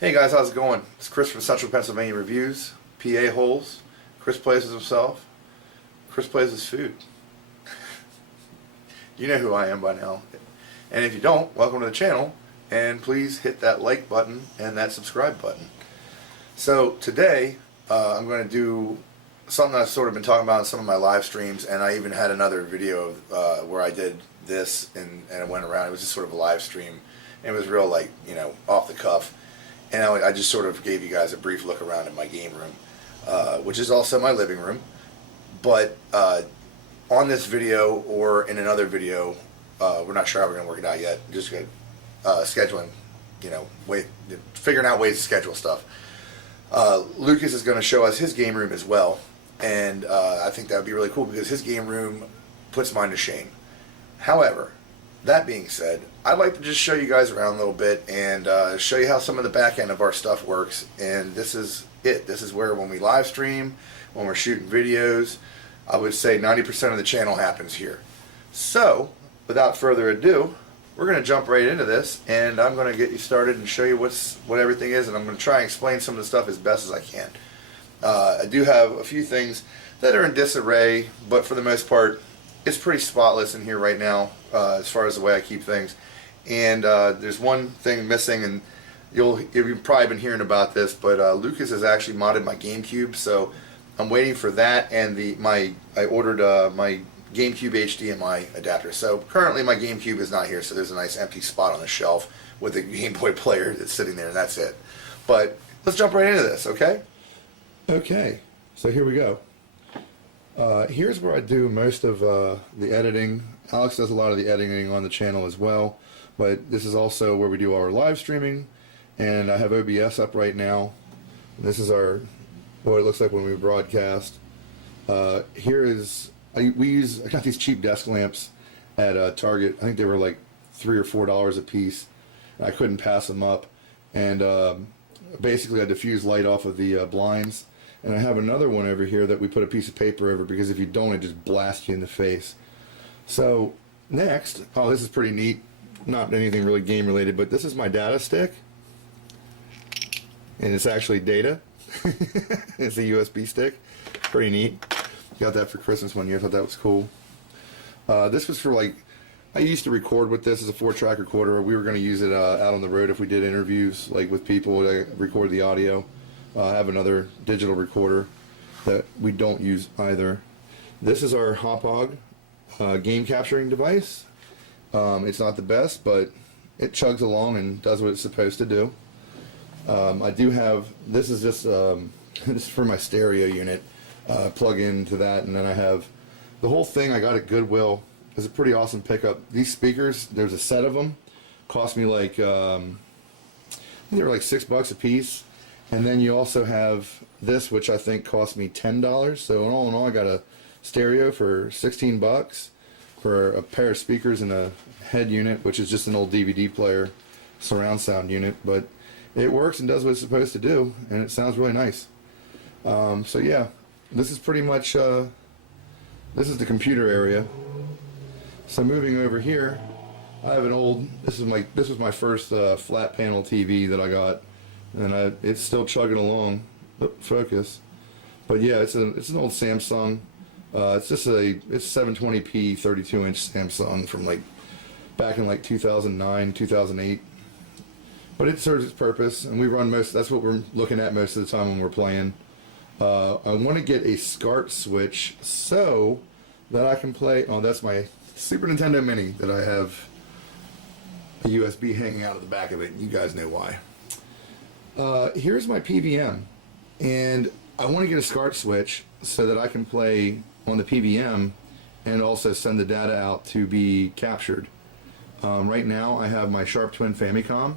Hey guys, how's it going? It's Chris from Central Pennsylvania Reviews, PA Holes. Chris plays as himself. Chris plays his food. You know who I am by now. And if you don't, welcome to the channel. And please hit that like button and that subscribe button. So today, I'm going to do something I've sort of been talking about in some of my live streams. And I even had another video where I did this and it went around. It was just sort of a live stream. And it was real, like, you know, off the cuff. And I just sort of gave you guys a brief look around in my game room, which is also my living room. But on this video or in another video, we're not sure how we're going to work it out yet. Just scheduling, you know, figuring out ways to schedule stuff. Lucas is going to show us his game room as well. And I think that would be really cool because his game room puts mine to shame. However, that being said, I'd like to just show you guys around a little bit and show you how some of the back end of our stuff works. And this is it. This is where when we live stream, when we're shooting videos, I would say 90% of the channel happens here. So, without further ado, we're going to jump right into this and I'm going to get you started and show you what everything is, and I'm going to try and explain some of the stuff as best as I can. I do have a few things that are in disarray, but for the most part, it's pretty spotless in here right now as far as the way I keep things. And there's one thing missing, and you've probably been hearing about this, but Lucas has actually modded my GameCube, so I'm waiting for that. And I ordered my GameCube HDMI adapter. So currently my GameCube is not here, so there's a nice empty spot on the shelf with a Game Boy player that's sitting there, and that's it. But let's jump right into this, okay? Okay, so here we go. Here's where I do most of the editing. Alex does a lot of the editing on the channel as well, but this is also where we do our live streaming, and I have OBS up right now. This is what it looks like when we broadcast. Here is, I got these cheap desk lamps at Target. I think they were like $3 or $4 a piece. I couldn't pass them up, and basically I diffuse light off of the blinds. And I have another one over here that we put a piece of paper over, because if you don't, it just blasts you in the face. So next, oh, this is pretty neat. Not anything really game related, but this is my data stick, and it's actually data. It's a USB stick. Pretty neat. Got that for Christmas one year. I thought that was cool. This was for, like, I used to record with this as a 4-track recorder. We were going to use it out on the road if we did interviews, like with people to record the audio. I have another digital recorder that we don't use either. This is our Hauppauge game capturing device. It's not the best, but it chugs along and does what it's supposed to do. I do have, this is just this is for my stereo unit. Plug into that, and then I have the whole thing I got at Goodwill. It's a pretty awesome pickup. These speakers, there's a set of them, cost me like they were like $6 a piece. And then you also have this, which I think cost me $10. So in all, I got a stereo for $16 for a pair of speakers and a head unit, which is just an old DVD player, surround sound unit. But it works and does what it's supposed to do, and it sounds really nice. So yeah, this is pretty much this is the computer area. So moving over here, I have an old. This was my first flat panel TV that I got. And it's still chugging along. Focus. But yeah, it's an old Samsung. It's 720p 32-inch Samsung from like back in like 2009, 2008. But it serves its purpose, and we run that's what we're looking at most of the time when we're playing. I want to get a SCART switch so that I can play. Oh, that's my Super Nintendo Mini that I have a USB hanging out of the back of it. You guys know why. Here's my PVM, and I want to get a SCART switch so that I can play on the PVM and also send the data out to be captured. Right now I have my Sharp Twin Famicom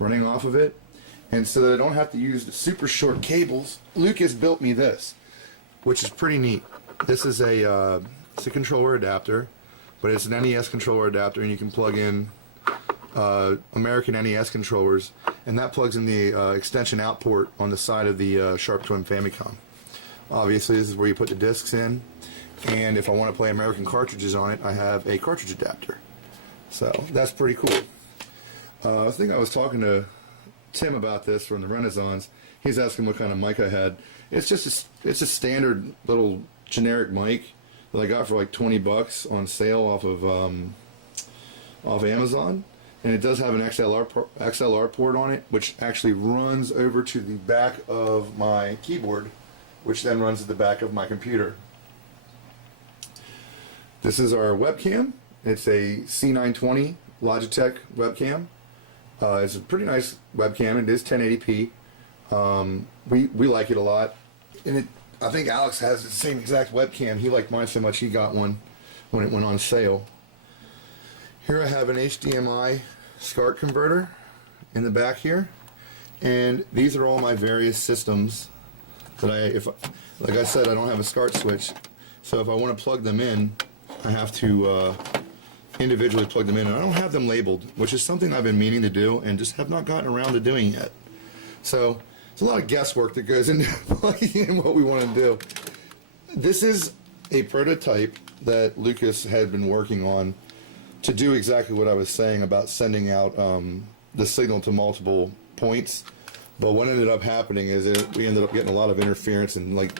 running off of it, and so that I don't have to use the super short cables, Lucas built me this, which is pretty neat. This is it's a controller adapter, but it's an NES controller adapter, and you can plug in American NES controllers, and that plugs in the extension out port on the side of the Sharp Twin Famicom. Obviously, this is where you put the discs in, and if I want to play American cartridges on it, I have a cartridge adapter. So that's pretty cool. I think I was talking to Tim about this from the Renaissance. He's asking what kind of mic I had. It's just it's a standard little generic mic that I got for like $20 on sale off Amazon, and it does have an XLR port on it, which actually runs over to the back of my keyboard, which then runs to the back of my computer. This is our webcam. It's a C920 Logitech webcam. It's a pretty nice webcam. It is 1080p. We like it a lot, and I think Alex has the same exact webcam. He liked mine so much he got one when it went on sale. Here I have an HDMI SCART converter in the back here, and these are all my various systems that like I said, I don't have a SCART switch, so if I want to plug them in, I have to individually plug them in, and I don't have them labeled, which is something I've been meaning to do and just have not gotten around to doing yet. So it's a lot of guesswork that goes into plugging in what we want to do. This is a prototype that Lucas had been working on to do exactly what I was saying about sending out the signal to multiple points. But what ended up happening is we ended up getting a lot of interference, and like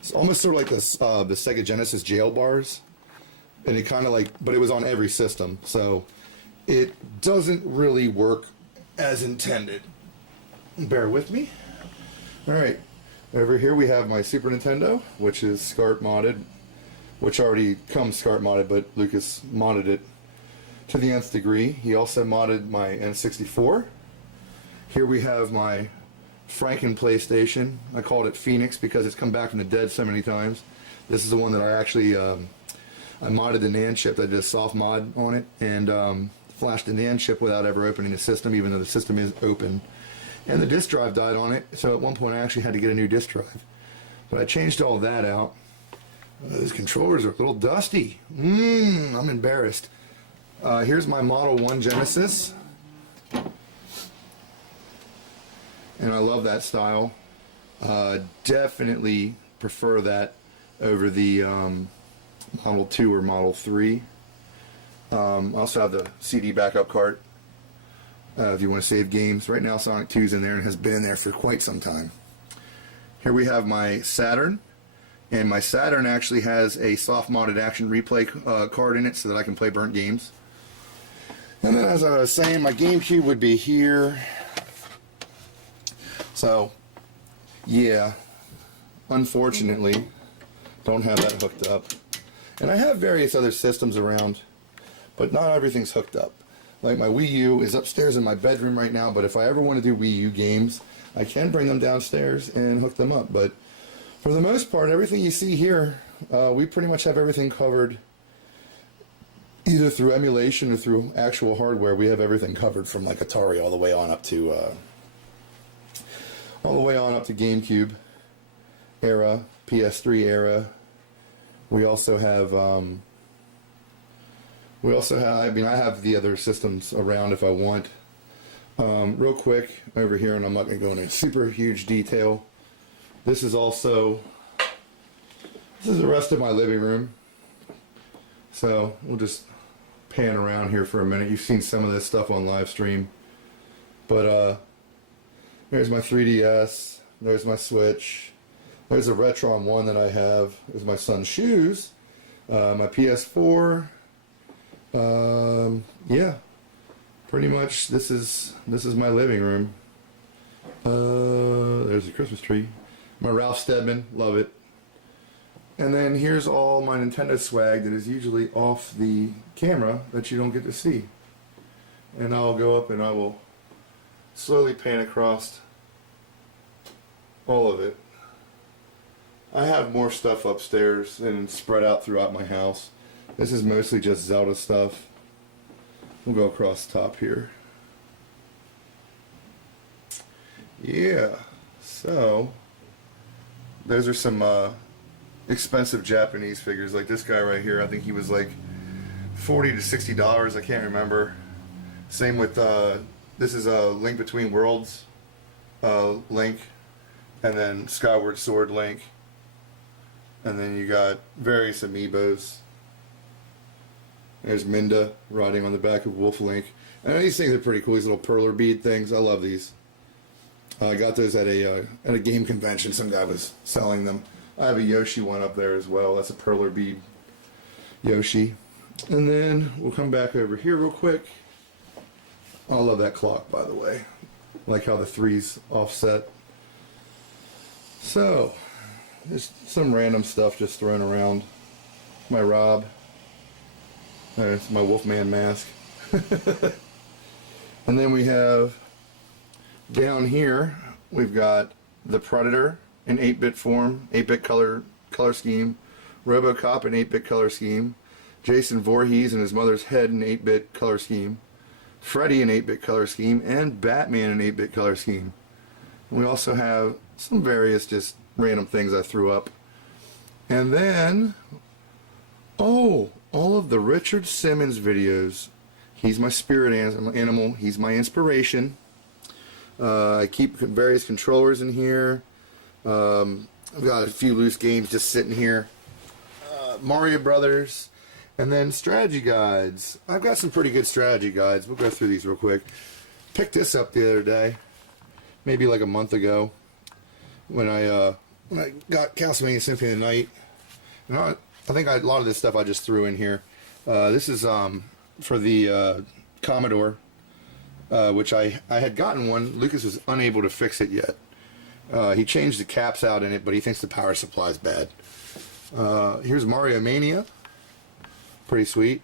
it's almost sort of like the Sega Genesis jail bars. And it kind of like, but it was on every system, so it doesn't really work as intended. Bear with me. All right, over here we have my Super Nintendo, which is SCART modded, which already comes SCART modded, but Lucas modded it to the nth degree. He also modded my N64. Here we have my Franken PlayStation. I called it Phoenix because it's come back from the dead so many times. This is the one that I actually I modded the NAND chip. I did a soft mod on it and flashed the NAND chip without ever opening the system, even though the system is open. And the disk drive died on it, so at one point I actually had to get a new disk drive. But I changed all that out. Those controllers are a little dusty. I'm embarrassed. Here's my Model 1 Genesis. And I love that style. Definitely prefer that over the Model 2 or Model 3. I also have the CD backup card if you want to save games. Right now Sonic 2 is in there and has been in there for quite some time. Here we have my Saturn, and my Saturn actually has a soft modded action replay card in it so that I can play burnt games. And then, as I was saying, my GameCube would be here. So yeah, unfortunately don't have that hooked up. And I have various other systems around, but not everything's hooked up. Like my Wii U is upstairs in my bedroom right now, but if I ever want to do Wii U games, I can bring them downstairs and hook them up. But for the most part, everything you see here, we pretty much have everything covered, either through emulation or through actual hardware. We have everything covered from like Atari all the way on up to GameCube era, PS3 era. We also have I mean, I have the other systems around if I want. Real quick over here, and I'm not going to go into super huge detail. This is the rest of my living room. So we'll just pan around here for a minute. You've seen some of this stuff on live stream, but there's my 3DS. There's my Switch. There's a Retron 1 that I have. There's my son's shoes. My PS4. Yeah, pretty much this is my living room. There's a Christmas tree. My Ralph Steadman, love it. And then here's all my Nintendo swag that is usually off the camera that you don't get to see. And I'll go up and I will slowly pan across all of it. I have more stuff upstairs and spread out throughout my house. This is mostly just Zelda stuff. We'll go across the top here. Yeah, so those are some expensive Japanese figures. Like this guy right here, I think he was like $40 to $60. I can't remember. Same with this is a Link Between Worlds Link, and then Skyward Sword Link, and then you got various amiibos. There's Minda riding on the back of Wolf Link. And these things are pretty cool, these little perler bead things. I love these. I got those at a game convention. Some guy was selling them. I have a Yoshi one up there as well. That's a perler bead Yoshi. And then we'll come back over here real quick. I love that clock, by the way. I like how the threes offset. So, there's some random stuff just thrown around. My Rob. There's my Wolfman mask. And then we have down here, we've got the Predator in 8-bit form, 8-bit color scheme, RoboCop in 8-bit color scheme, Jason Voorhees and his mother's head in 8-bit color scheme, Freddy in 8-bit color scheme, and Batman in 8-bit color scheme. We also have some various just random things I threw up. And then, oh, all of the Richard Simmons videos. He's my spirit animal. He's my inspiration. I keep various controllers in here. I've got a few loose games just sitting here. Mario Brothers. And then strategy guides. I've got some pretty good strategy guides. We'll go through these real quick. Picked this up the other day. Maybe like a month ago. When I got Castlevania Symphony of the Night. And I think a lot of this stuff I just threw in here. This is for the Commodore. Which I had gotten one. Lucas was unable to fix it yet. He changed the caps out in it, but he thinks the power supply is bad. Here's Mario Mania. Pretty sweet.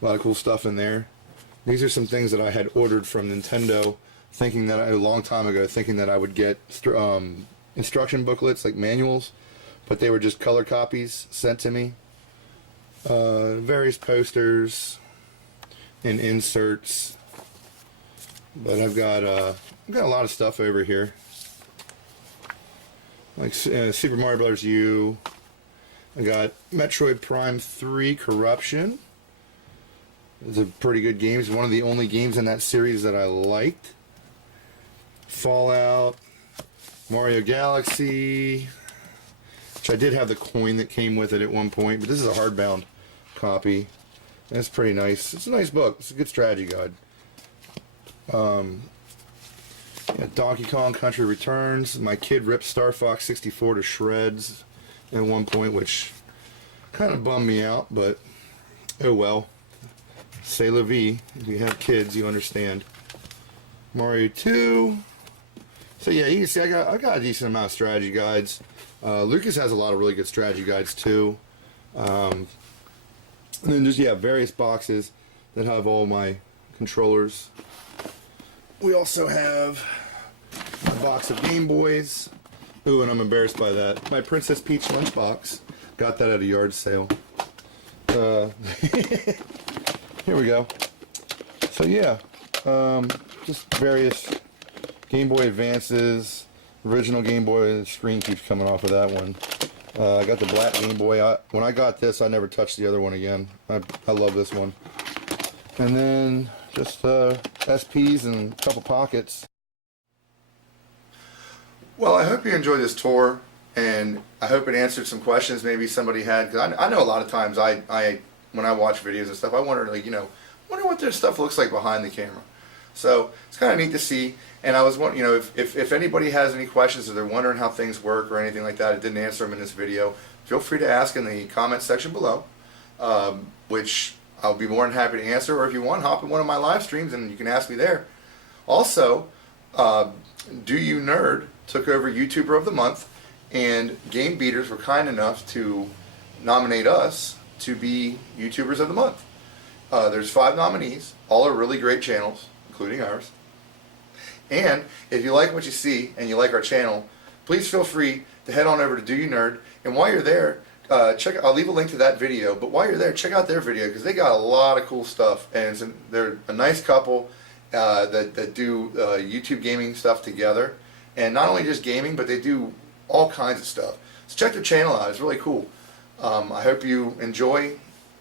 A lot of cool stuff in there. These are some things that I had ordered from Nintendo, thinking that a long time ago, thinking that I would get instruction booklets, like manuals, but they were just color copies sent to me. Various posters and inserts. But I've got a lot of stuff over here, like Super Mario Bros. U. I got Metroid Prime 3 Corruption. It's a pretty good game. It's one of the only games in that series that I liked. Fallout, Mario Galaxy, which I did have the coin that came with it at one point, but this is a hardbound copy. That's pretty nice. It's a nice book. It's a good strategy guide. Donkey Kong Country Returns. My kid ripped Star Fox 64 to shreds at one point, which kind of bummed me out, but oh well. C'est la vie. If you have kids, you understand. Mario 2. So yeah, you can see I got a decent amount of strategy guides. Lucas has a lot of really good strategy guides too. And then just various boxes that have all my controllers. We also have a box of Game Boys. Ooh, and I'm embarrassed by that. My Princess Peach lunchbox. Got that at a yard sale. Here we go. So yeah, just various Game Boy Advances. Original Game Boy, the screen keeps coming off of that one. I got the black Game Boy. When I got this, I never touched the other one again. I love this one. And then just SPs and a couple pockets. Well, I hope you enjoyed this tour, and I hope it answered some questions maybe somebody had. Because I know a lot of times I when I watch videos and stuff, I wonder, like, wonder what their stuff looks like behind the camera. So it's kind of neat to see. And I was wondering, if anybody has any questions or they're wondering how things work or anything like that, I didn't answer them in this video, feel free to ask in the comment section below, which I'll be more than happy to answer. Or if you want, hop in one of my live streams and you can ask me there. Also, Do You Nerd took over YouTuber of the Month, and Game Beaters were kind enough to nominate us to be YouTubers of the Month. There's 5 nominees. All are really great channels, including ours. And if you like what you see and you like our channel, please feel free to head on over to Do You Nerd. And while you're there, I'll leave a link to that video. But while you're there, check out their video because they got a lot of cool stuff. And they're a nice couple that do YouTube gaming stuff together. And not only just gaming, but they do all kinds of stuff. So check their channel out. It's really cool. I hope you enjoy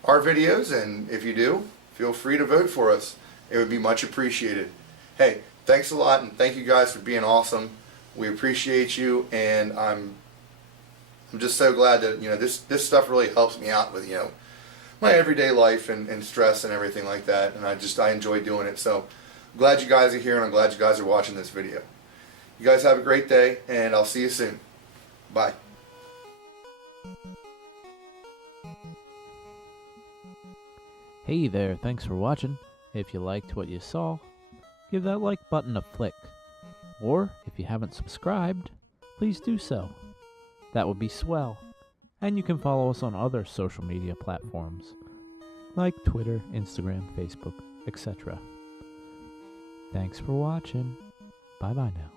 our videos. And if you do, feel free to vote for us. It would be much appreciated. Hey, thanks a lot, and thank you guys for being awesome. We appreciate you, and I'm just so glad that this stuff really helps me out with my everyday life and stress and everything like that. And I enjoy doing it. So I'm glad you guys are here, and I'm glad you guys are watching this video. You guys have a great day, and I'll see you soon. Bye. Hey there, thanks for watching. If you liked what you saw, give that like button a flick. Or, if you haven't subscribed, please do so. That would be swell. And you can follow us on other social media platforms, like Twitter, Instagram, Facebook, etc. Thanks for watching. Bye-bye now.